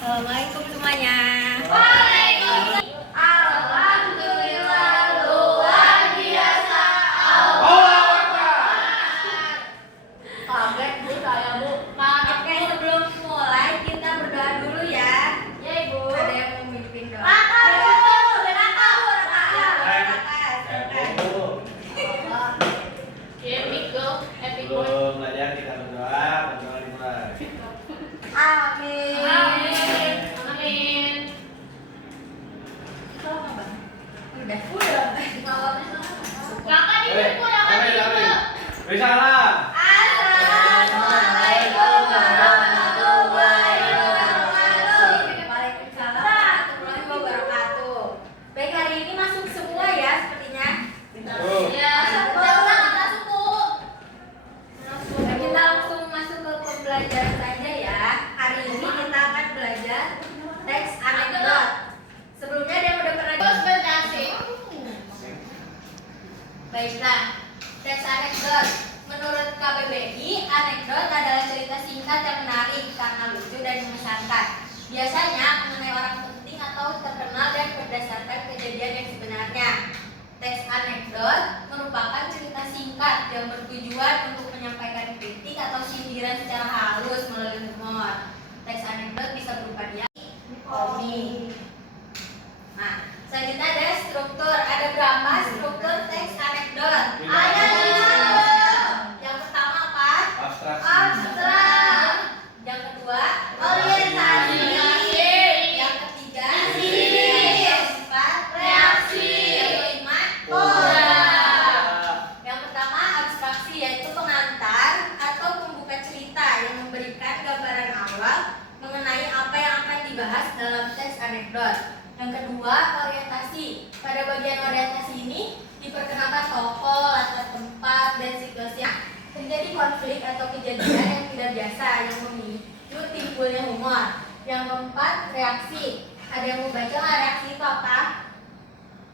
Assalamualaikum semuanya. Waalaikumsalam. Alhamdulillah luar biasa. Allahu Akbar. Kaget Bu saya Bu. Oke, sebelum mulai kita berdoa dulu ya. Ya Ibu. Ada yang mau memimpin doa? Raka Bu. Raka Bu. Epic go. Epic go. Sebelum belajar kita berdoa dimulai. Amin. Amin. Amin. Udah. Kakak di Bu, kakak di Bu. Risalah. Assalamualaikum warahmatullahi wabarakatuh. Waalaikumsalam warahmatullahi wabarakatuh. Baik, hari ini masuk semua ya sepertinya. Ya, masuk Bu. Nah, kita langsung masuk ke pembelajaran saja ya. Hari ini kita akan belajar teks anekdot. Sebelumnya dia udah pernah Terus berdasi. Baiklah, teks anekdot. Menurut KBBI, anekdot adalah cerita singkat yang menarik karena lucu dan mengesankan. Biasanya mengenai orang penting atau terkenal dan berdasarkan kejadian yang sebenarnya. Teks anekdot merupakan cerita singkat yang bertujuan untuk menyampaikan kritik atau sindiran secara halus melalui humor. Teks anekdot bisa berupa dialog, komik. Nah, selanjutnya ada struktur. Ada berapa struktur teks anekdot? Ada 5. Yang pertama apa? Abstraksi. Abstrak. Yang kedua, orientasi. Yang ketiga, yang keempat, reaksi. Yang kelima, pola. Yang pertama, abstraksi, yaitu pengantar atau pembuka cerita yang memberikan gambaran awal mengenai apa yang akan dibahas dalam teks anekdot. Yang kedua, orientasi. Pada bagian orientasi ini diperkenalkan tokoh, latar tempat, dan situasi yang terjadi konflik atau kejadian yang tidak biasa yang memicu timbulnya humor. Yang keempat, reaksi. Ada yang mau baca nggak reaksi itu apa?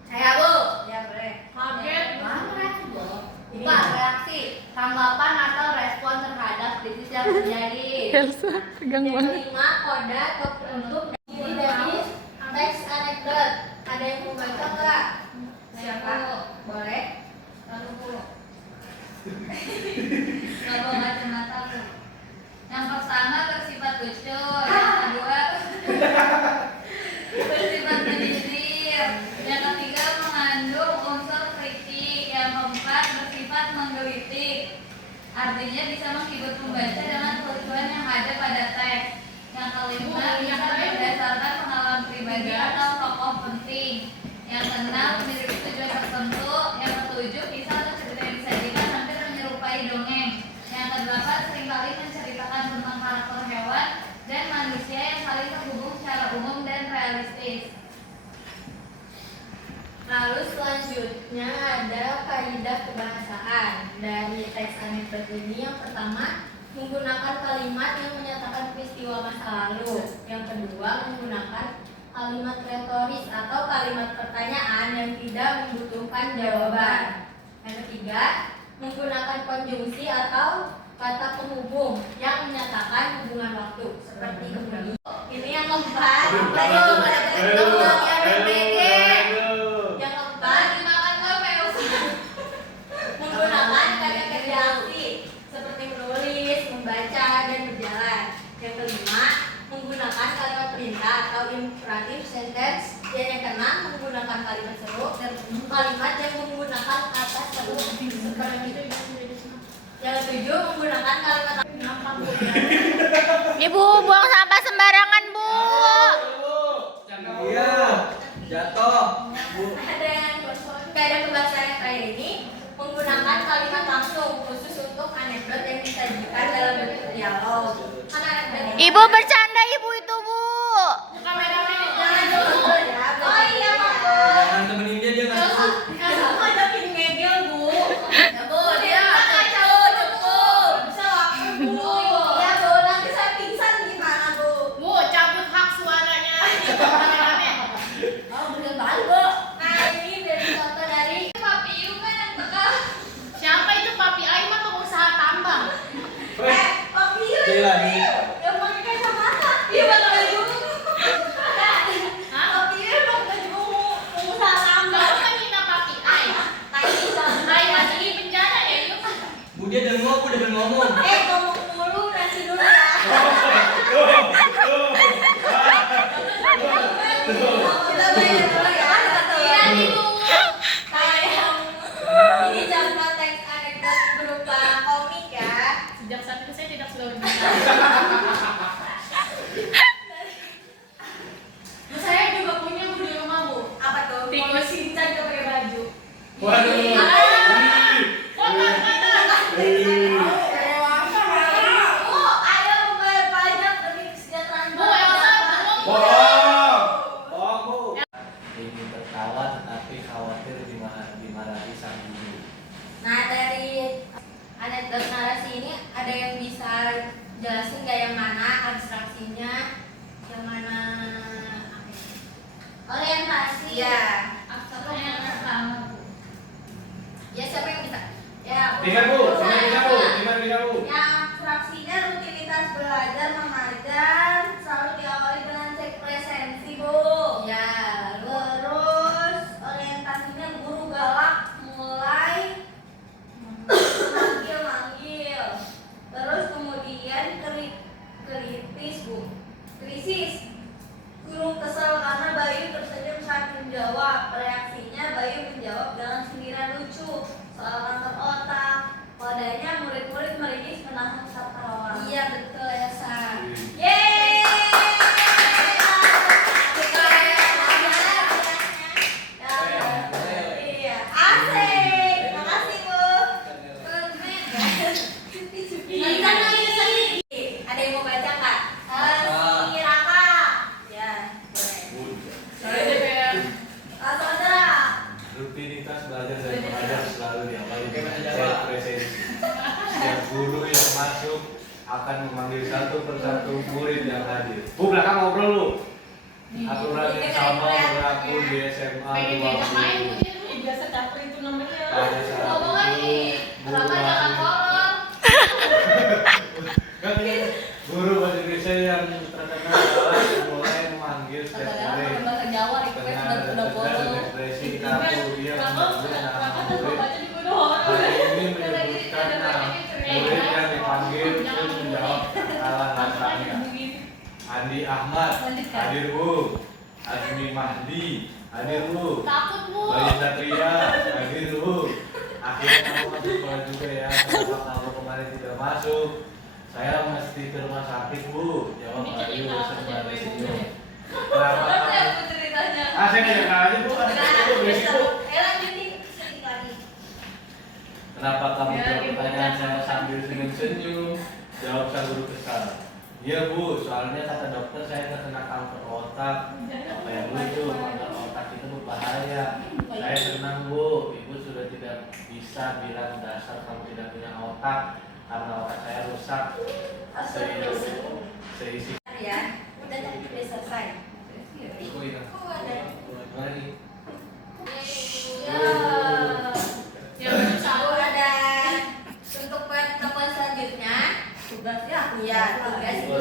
Saya Bu. Ya boleh. Kaget. Mana reaksi Bu? Ini Pak, reaksi, tanggapan atau respon terhadap krisis yang terjadi. Elsa tegang Yang banget. kelima, koda atau penutup diri dari teks anekdot. Ada yang mau baca nggak? Siapa? Boleh. Lalu Bu. Nggak bawa kacamata Bu. Yang pertama bersifat lucu, yang kedua bersifat menyindir, yang ketiga mengandung unsur kritik, yang keempat bersifat menggelitik. Artinya bisa menghibur pembaca dengan kelucuan yang ada pada teks. Yang kelima bisa berdasarkan pengalaman pribadi atau tokoh penting. Yang keenam memiliki tujuan tertentu. Yang ketujuh bisa atau cerita yang disajikan hampir menyerupai dongeng. Yang kedelapan seringkali menceritakan tentang karakter hewan dan manusia yang saling terhubung secara umum dan realistis. Lalu selanjutnya ada kaidah kebahasaan dari teks anekdot ini. Yang pertama, menggunakan kalimat yang menyatakan peristiwa masa lalu. Yang kedua, menggunakan kalimat retoris atau kalimat pertanyaan yang tidak membutuhkan jawaban. Yang ketiga, menggunakan konjungsi atau kata penghubung yang menyatakan hubungan waktu seperti kemudian. Ini yang keempat. Tadi belum ada yang keempat, Dimakan kafe menggunakan kata-kata reaksi seperti menulis, membaca, dan berjalan. Yang kelima, menggunakan kalimat perintah atau imperative sentence. Dan yang keenam, menggunakan kalimat seru dan kalimat yang menggunakan kata seru seperti itu. Yang ketujuh, menggunakan kalimat Ibu buang sampah sembarangan, Bu. Iya. Jatuh. ada yang kaidah kebahasaan yang terakhir ini menggunakan kalimat langsung khusus untuk anekdot yang disajikan dalam bentuk dialog. Karena anekdot Ibu bercanda, Ibu itu, Bu. jangan dulu ya. Oh iya, Jangan temenin dia ngantuk. Kamu ngajakin ngegel, Bu. Ya, Bu, dia kacau, cukup. Bisa waktu, Bu. Ya, Bu, nanti saya pingsan gimana, Bu? Bu, cabut hak suaranya. Oh, bener banget, Bu. Nah, ini dari contoh dari Papi Yu kan yang bekal. Siapa itu Papi Aiman pengusaha tambang? Papi Yu Gila nih. yang pakai kacamata. Iya, reaksinya yang mana? Orientasi. Ya. Aksaranya yang pertama, Bu. Ya, siapa yang bisa? Ya, Bisa Bu, bisa Bu, bisa Bu. Yang fraksinya rutinitas belajar mengajar selalu diawali dengan cek presensi, Bu. Ya, terus orientasinya guru galak mulai manggil-manggil. Terus kemudian kritis, Bu. Krisis. Guru kesal karena Bayu tersenyum saat menjawab. Reaksinya Bayu menjawab dengan sindiran lucu soal kanker otak. Padanya murid-murid meringis menahan tertawa. Iya betul ya, Sa. Yeay! Iya, asik. Makasih, Bu. Ada yang mau baca nggak? Si Raka. Ya, boleh. Saudara. Rutinitas belajar dan mengajar selalu diawali dengan cek presensi. Setiap guru yang masuk akan memanggil satu persatu murid yang hadir. Bu, belakang ngobrol lu. Aturan yang sama berlaku di SMA 20. Biasa caper itu namanya. Pada saat Ngomongnya itu, nih, Raka jangan kolor. guru bahasa Indonesia yang terkenal adalah mulai memanggil setiap Padahal murid kalau bahasa Jawa request dengan udah tegas dan kolor. ekspresi kaku dia menyebut nama Raka tuh murid. baca di bodoh. Hal ini menyebutkan murid yang dipanggil pun menjawab kekalahan rasanya. Andi Ahmad, hadir Bu. Azmi Mahdi, hadir Bu. Takut, Bu. Bayu Satria, hadir Bu. Akhirnya kamu masuk sekolah juga ya. Kenapa kamu kemarin tidak masuk? Saya mesti ke rumah sakit Bu. Jawab Bayu bersama senyum. Kenapa Terus ya, kamu? Bu, ceritanya. Saya ngajak aja Bu. Ada berisik Bu. Lanjutin sedikit lagi. Kenapa kamu Ya, jawab Ibu, pertanyaan kan. saya sambil senyum-senyum? Jawab sang guru kesal. Iya Bu, soalnya kata dokter saya terkena kanker otak. Apa yang lucu, kanker otak itu berbahaya. Saya senang Bu, Ibu sudah tidak bisa bilang dasar kamu tidak punya otak karena otak saya rusak. Seisi. Ya, udah tadi udah selesai. Ibu itu. Oh, ada. Lagi. Ya, Bu, Lalu ada untuk pertemuan selanjutnya tugasnya ya tugas itu